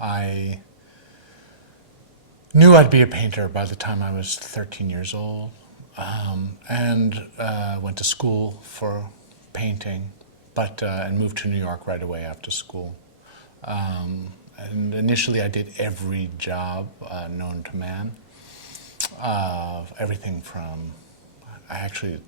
I knew I'd be a painter by the time I was 13 years old, and went to school for painting, but and moved to New York right away after school. And initially, I did every job known to man. Everything from, I actually,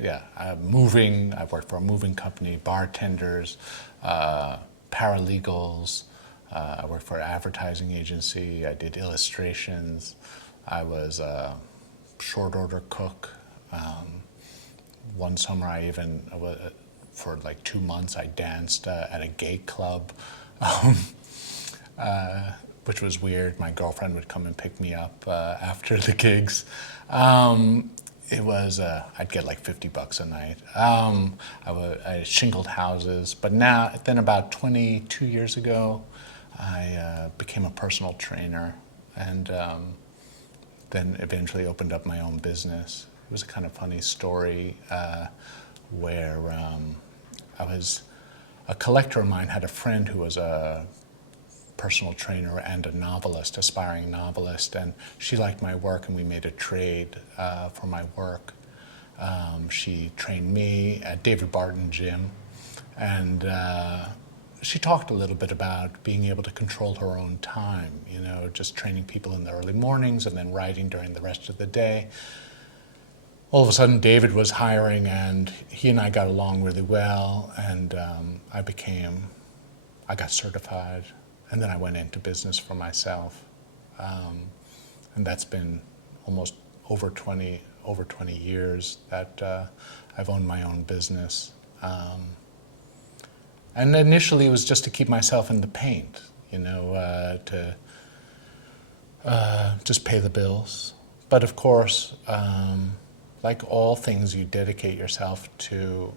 yeah, moving. I've worked for a moving company, bartenders, paralegals. I worked for an advertising agency. I did illustrations. I was a short order cook. One summer, for like 2 months, I danced at a gay club, which was weird. My girlfriend would come and pick me up after the gigs. It was, I'd get like $50 a night. I shingled houses, but then about 22 years ago, I became a personal trainer, and then eventually opened up my own business. It was a kind of funny story where a collector of mine had a friend who was a personal trainer and a novelist, aspiring novelist, and she liked my work, and we made a trade for my work. She trained me at David Barton Gym, and she talked a little bit about being able to control her own time, just training people in the early mornings and then writing during the rest of the day. All of a sudden, David was hiring, and he and I got along really well, and I got certified, and then I went into business for myself. And that's been almost over 20 years that I've owned my own business. And initially it was just to keep myself in the paint, to just pay the bills. But of course, like all things, you dedicate yourself to,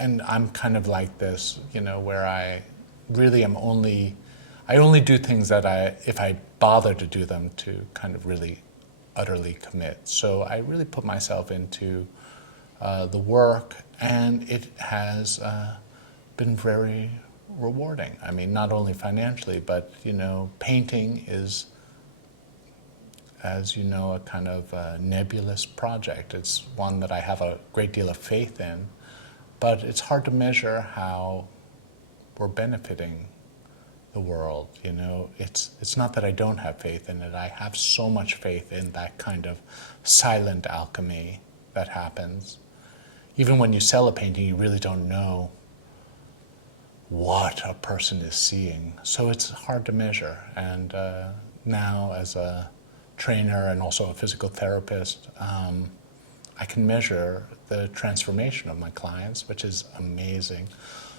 and I'm kind of like this, where I really I only do things that if I bother to do them, to kind of really utterly commit. So I really put myself into the work, and it has been very rewarding. I mean, not only financially, but painting is, as you know, a kind of nebulous project. It's one that I have a great deal of faith in, but it's hard to measure how we're benefiting the world. It's not that I don't have faith in it. I have so much faith in that kind of silent alchemy that happens. Even when you sell a painting, you really don't know what a person is seeing. So it's hard to measure. And now, as a trainer and also a physical therapist, I can measure the transformation of my clients, which is amazing.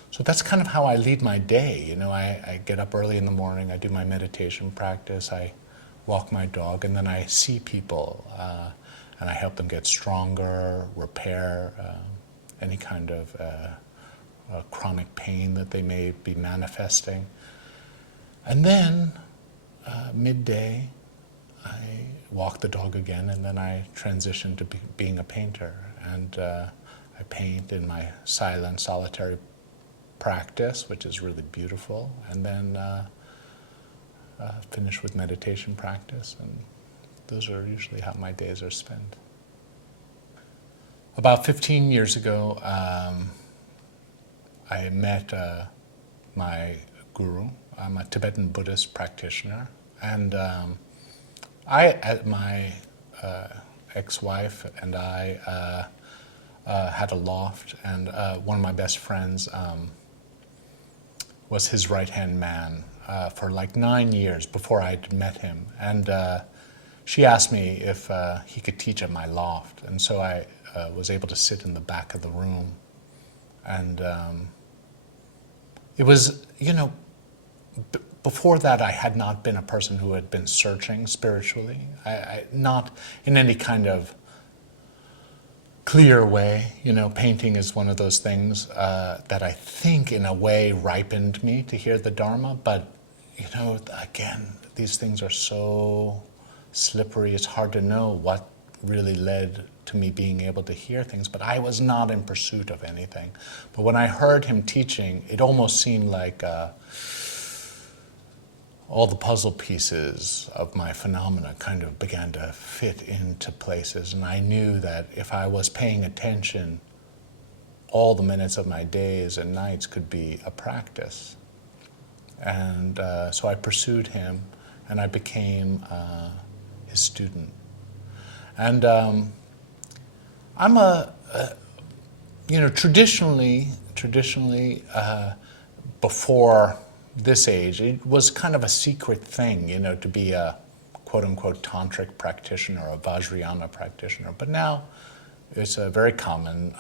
So that's kind of how I lead my day. I get up early in the morning, I do my meditation practice, I walk my dog, and then I see people, and I help them get stronger, repair any kind of chronic pain that they may be manifesting. And then midday, I walk the dog again, and then I transition to being a painter. And I paint in my silent, solitary practice, which is really beautiful, and then finish with meditation practice. And those are usually how my days are spent. About 15 years ago, I met my guru. I'm a Tibetan Buddhist practitioner, and my ex-wife and I had a loft, and one of my best friends was his right-hand man for like 9 years before I'd met him, and she asked me if he could teach at my loft, and so I was able to sit in the back of the room, and it was, before that, I had not been a person who had been searching spiritually. I not in any kind of clear way. Painting is one of those things that I think, in a way, ripened me to hear the Dharma. But, again, these things are so slippery. It's hard to know what really led to me being able to hear things, but I was not in pursuit of anything. But when I heard him teaching, it almost seemed like all the puzzle pieces of my phenomena kind of began to fit into places. And I knew that if I was paying attention, all the minutes of my days and nights could be a practice. And so I pursued him, and I became his student. And I'm traditionally, before this age, it was kind of a secret thing, to be a quote-unquote tantric practitioner, a Vajrayana practitioner. But now it's very common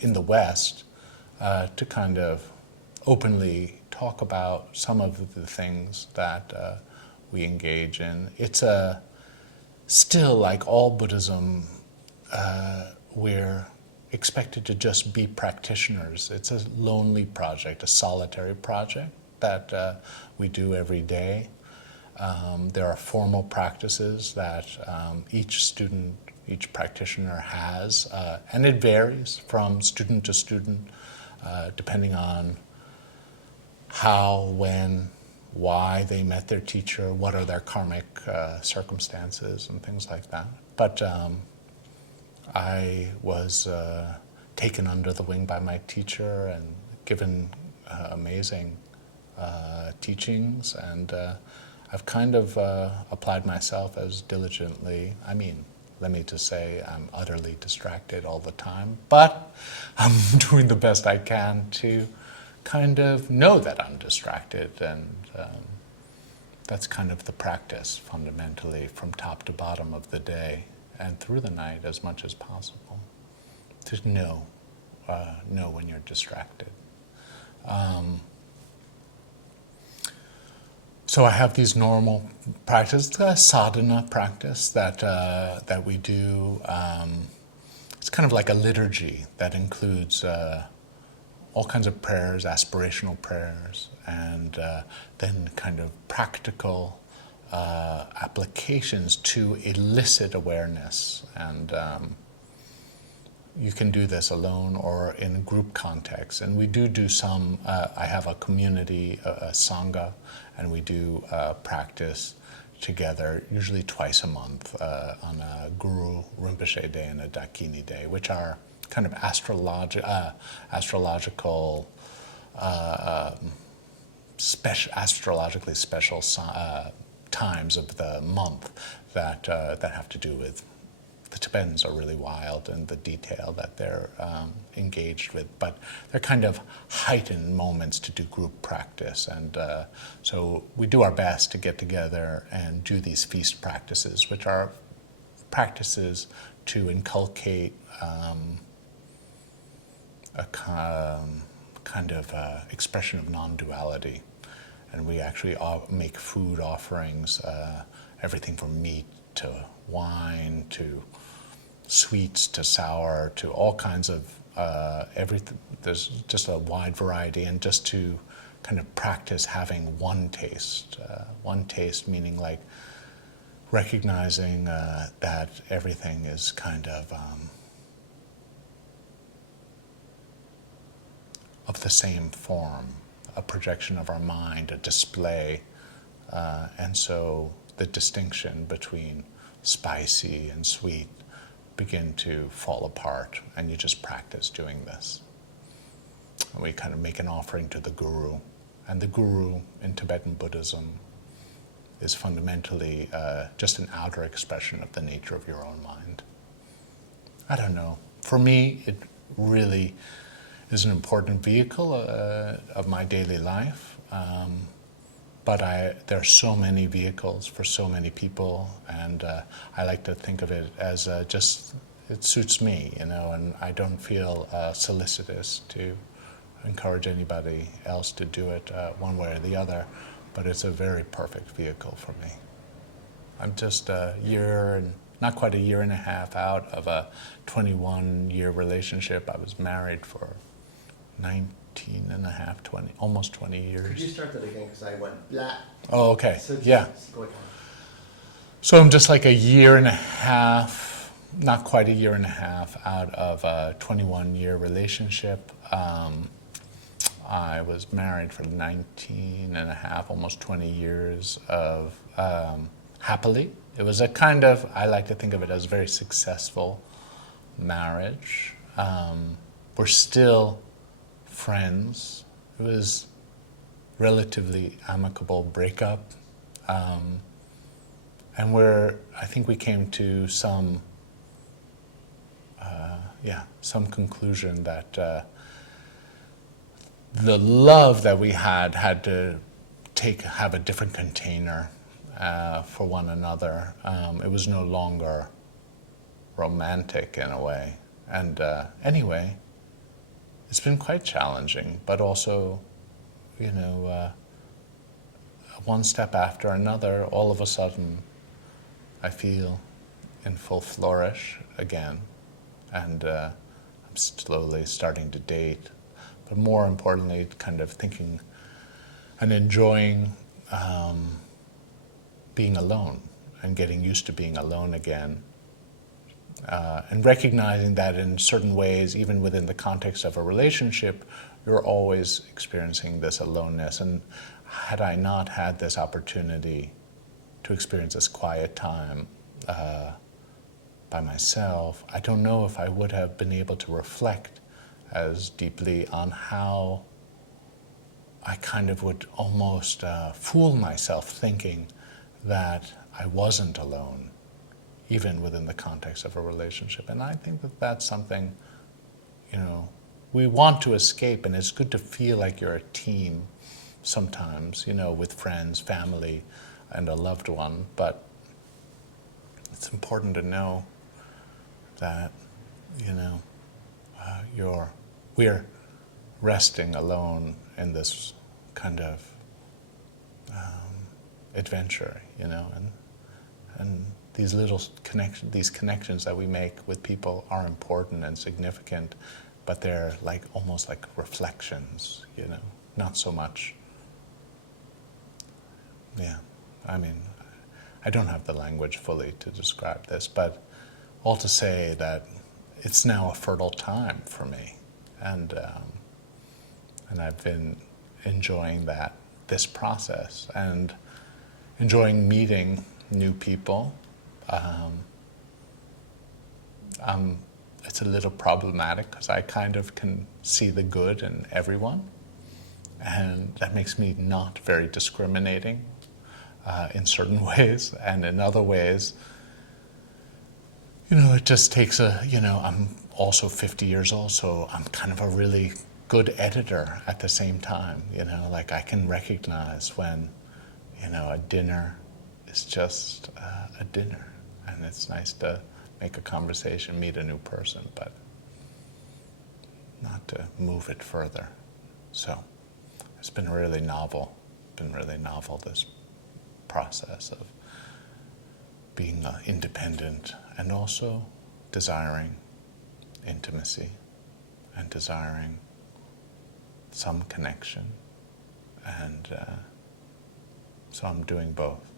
in the West to kind of openly talk about some of the things that we engage in. It's still, like all Buddhism, we're expected to just be practitioners. It's a lonely project, a solitary project that we do every day. There are formal practices that each student, each practitioner has, and it varies from student to student, depending on how, when, why they met their teacher, what are their karmic circumstances, and things like that. But I was taken under the wing by my teacher and given amazing teachings, and I've kind of applied myself as diligently. I mean, let me just say I'm utterly distracted all the time, but I'm doing the best I can to kind of know that I'm distracted, and that's kind of the practice fundamentally from top to bottom of the day and through the night as much as possible, to know when you're distracted. So I have these normal practices, sadhana practice that we do. It's kind of like a liturgy that includes all kinds of prayers, aspirational prayers, and then kind of practical applications to elicit awareness. And you can do this alone or in group context. And we do some, I have a community, a sangha, and we do practice together, usually twice a month, on a Guru Rinpoche Day and a Dakini Day, which are kind of astrologically special times of the month that have to do with, the Tibetans are really wild in the detail that they're engaged with, but they're kind of heightened moments to do group practice. And so we do our best to get together and do these feast practices, which are practices to inculcate a kind of expression of non-duality. And we actually make food offerings, everything from meat to wine to sweets to sour to all kinds of everything. There's just a wide variety, and just to kind of practice having one taste meaning like recognizing that everything is kind of the same form, a projection of our mind, a display, and so the distinction between spicy and sweet begin to fall apart, and you just practice doing this. And we kind of make an offering to the Guru, and the Guru in Tibetan Buddhism is fundamentally just an outer expression of the nature of your own mind. I don't know. For me, it really is an important vehicle of my daily life. But there are so many vehicles for so many people, and I like to think of it as just, it suits me, and I don't feel solicitous to encourage anybody else to do it one way or the other, but it's a very perfect vehicle for me. I'm just not quite a year and a half out of a 21-year relationship. I was married for 19 and a half, 20, almost 20 years. Could you start that again, because I went blah. Oh, okay, So yeah. Go ahead. So I'm just like a year and a half, not quite a year and a half out of a 21-year relationship. I was married for 19 and a half, almost 20 years of happily. It was a kind of, I like to think of it as a very successful marriage. We're still friends. It was relatively amicable breakup. And I think we came to some conclusion that the love that we had to have a different container for one another. It was no longer romantic in a way. And anyway, it's been quite challenging, but also, one step after another, all of a sudden, I feel in full flourish again. And I'm slowly starting to date. But more importantly, kind of thinking and enjoying being alone and getting used to being alone again. And recognizing that in certain ways, even within the context of a relationship, you're always experiencing this aloneness. And had I not had this opportunity to experience this quiet time by myself, I don't know if I would have been able to reflect as deeply on how I kind of would almost fool myself thinking that I wasn't alone, even within the context of a relationship. And I think that that's something, we want to escape, and it's good to feel like you're a team sometimes, with friends, family, and a loved one. But it's important to know that, we're resting alone in this kind of adventure, and these little connections that we make with people are important and significant, but they're almost like reflections, not so much. Yeah, I mean, I don't have the language fully to describe this, but all to say that it's now a fertile time for me, and I've been enjoying this process, and enjoying meeting new people. It's a little problematic because I kind of can see the good in everyone, and that makes me not very discriminating in certain ways, and in other ways, it just takes I'm also 50 years old, so I'm kind of a really good editor at the same time, I can recognize when, a dinner is just a dinner, and it's nice to make a conversation, meet a new person, but not to move it further. So it's been really novel, this process of being independent and also desiring intimacy and desiring some connection. And so I'm doing both.